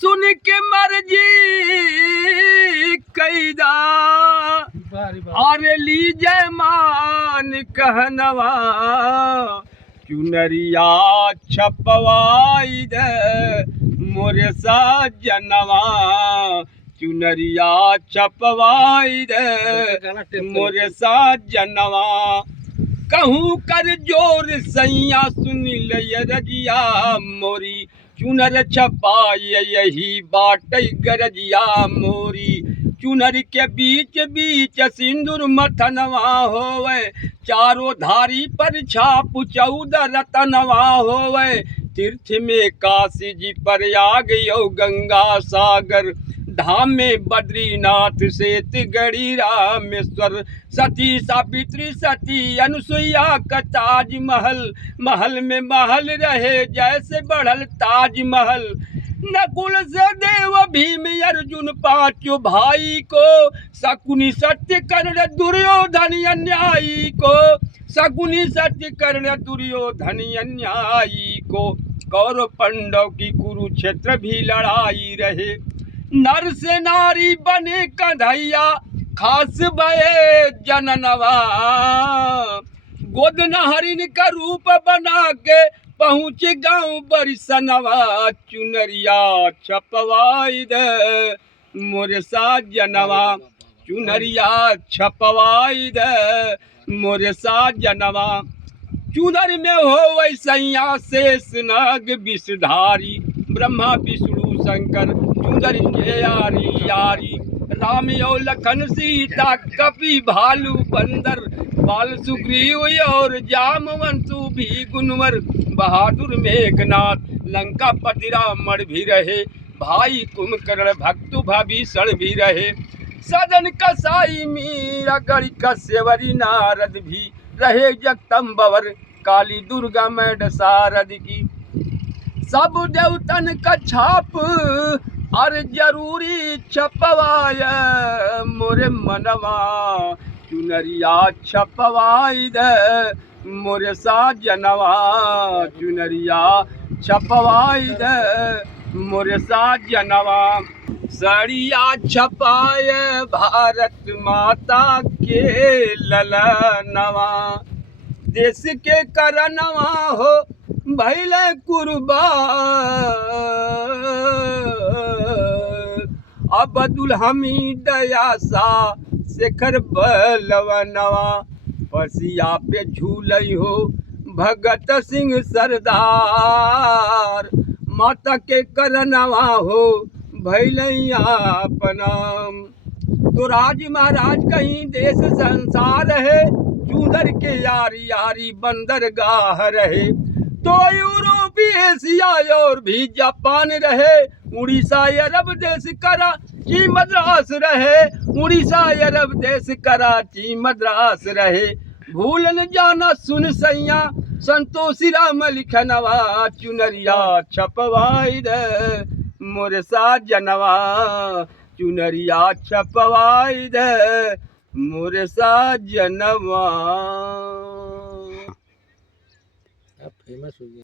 सुन के मर्जी कैदा और लीजय मान कहनवा चुनरिया छपवाई दे मोरे सजनवा चुनरिया छपवाई दे मोरे सजनवा कहूँ कर जोर सैया सुन ले रजिया मोरी चुनर छपाई यही बाट गरजिया मोरी चुनर के बीच बीच सिंदूर मथनवा होवे चारों धारी पर छाप 14 रतनवा होवे तीर्थ में काशी जी प्रयाग यो गंगा सागर धाम में बद्रीनाथ सेत गढ़ी रामेश्वर सती सावित्री सती अनुसुईया का ताजमहल महल में महल रहे जैसे बढ़ल ताजमहल नकुल से देव भीम अर्जुन पांचों भाई को शकुनी सत्य कर्ण दुर्योधन अन्यायी को शकुनी सत्य कर्ण दुर्योधन अन्यायी को कौरव पांडव की कुरुक्षेत्र भी लड़ाई रहे नर से नारी बने कन्हैया खास भये जननवा गोदन हरिण का रूप बना के पहुँच गाँव बरिसनवा चुनरिया छपवाई दे मोरे सजनवा चुनरिया छपवाई दे मोरे सजनवा चुनर में हो वैसैया शेष नाग विषधारी ब्रह्मा विष्णु शंकर चुनर के यारी यारी राम यो लखन सीता कपि भालू बंदर बाल सुग्रीव और जामवंतु भी गुणवर बहादुर मेघनाथ लंका पति रावण भी रहे भाई कुंभकर्ण भक्तु भीषण भी रहे सदन कसाई मीरा गढ़ कश्यवरी नारद भी रहे जगदम्बर काली दुर्गा मैड शारद की सब देवतन का छाप और जरूरी छपवाय मोरे मनवा चुनरिया छपवाई दे मोरे सजनवा चुनरिया छपवाई दे मोरे सजनवा सड़िया छपाए भारत माता के ललनवा देश के करनवा हो भैले कुर्बान अब्दुल हमीद यासा शेखर बलवनवा पसिया पे झूलई हो भगत सिंह सरदार माता के करनवा हो भैलैया अपनाम तो राज महाराज कहीं देश संसार है चूदर के यारी यारी बंदरगाह रहे तो यूरोपी एशिया और भी जापान रहे उड़ीसा अरब देश कराची मद्रास रहे उड़ीसा अरब देश कराची मद्रास रहे भूल न जाना सुन सैया संतोषी राम लिखनवा चुनरिया छपवाई दे मोरे सजनवा चुनरिया छपवाई दे मोरे सजनवा। फेमस हो गया।